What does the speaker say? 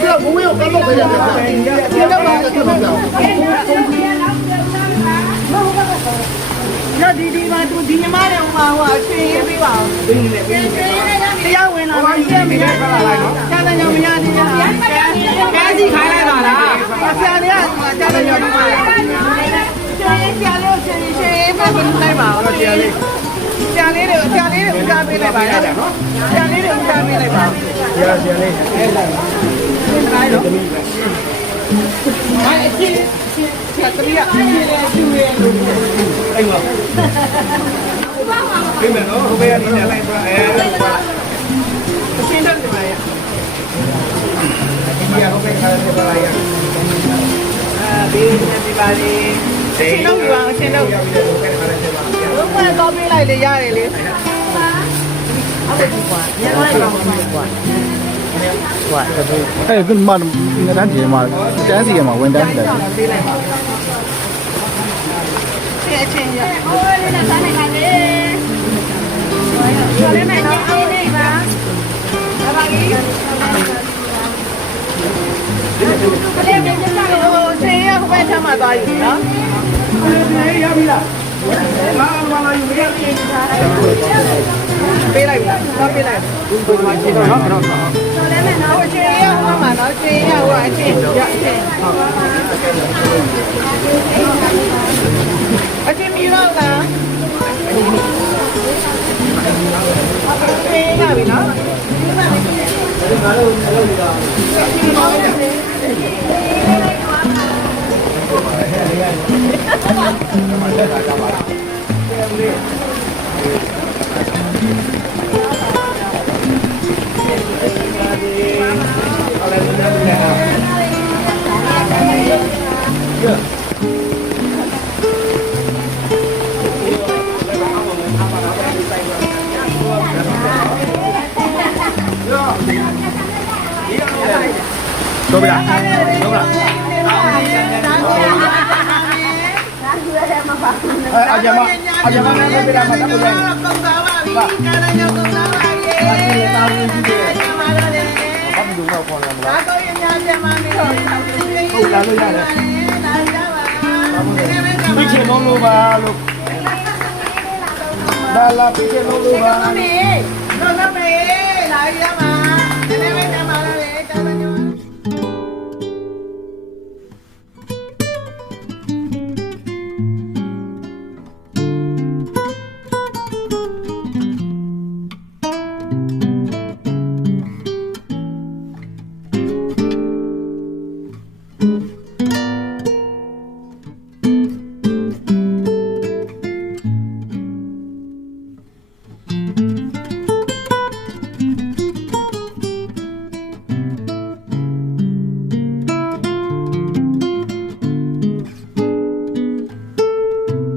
这不会有干肉回来的，现在买的这么少。 ညဒီဒီမှာသူဒီညီမတွေဟိုဟိုရွှေရေးပေးပါဦးတရားဝင်လာမှပြမိတယ်ခလာလိုက်နော်ကျန်တဲ့ညမရသေးဘူးကဲစီခိုင်းလိုက်ပါလားဆရာတွေကကျန်တဲ့ညမရရွှေရေးဆရာလေးရွှေရေးရွှေရေးပေးပေးလိုက်ပါဦးဆရာ စားပေးလိုက်ပါနော်ဆရာလေးတွေဦးစားပေးလိုက်ပါဆရာဆရာလေးအဲ့တော့အဲ့အချင်းဆရာတမီးကအချင်းလေးကျူရဲလို့အဲ့မှာပြင်မယ်နော်ဟိုဘက်ကနေလိုက်ပါအဲအချင်းတက်နေပါရဲ့ဒီရဟိုဘက်ခါရပါရအာဘေးနေပါလေအချင်းတော့ဒီပါအချင်းတော့ရပြီဟိုဘက်ခါရပါဘုံကတော့ပေးလိုက်လေရတယ်လေ အဲ့ဒီမှငါတန်းဒီမှာတန်းစီမှာဝန်တန်းတယ်ပေးလိုက်ပါဒီအချင်းရဟိုလေးနဲ့စားနိုင်တယ်လေဒီလေးနဲ့တော့အေးနေပါဘာပါကြီးကလေးကကျစားလို့ဆင်းရဟိုဘက်ထမ်းမှာသွားယူနော်ရပြီလားလာလာလာယူရ ပြီပေးလိုက်ပြီလားတော့ပေးလိုက်ဒီမှာကြည့်တော့နော်တော့ဟိုအချင်းရဟိုမှာနော်ချင်းရဟိုအချင်းရအချင်းအချင်းမြူတော့လားပေးရပြီနော်တော့ဗျာတော့လား အကြမအကြမနဲ့ပြရမှာတော့ဘယ်လိုကောင်းသားပါပြီကာလညောကောင်းသားပါရေတာဝန်ကြီးတယ်မာတော့လေဘာမှမလုပ်တော့ခေါ်ရမလားဒါတော့ရညာပြန်မနေတော့ဟုတ်လာလို့ရတယ်လာကြပါပြချင်လုံးလို့ပါလို့ဒါလာပြချင်လုံးလို့ပါမမေတော့မမေလာရမှာ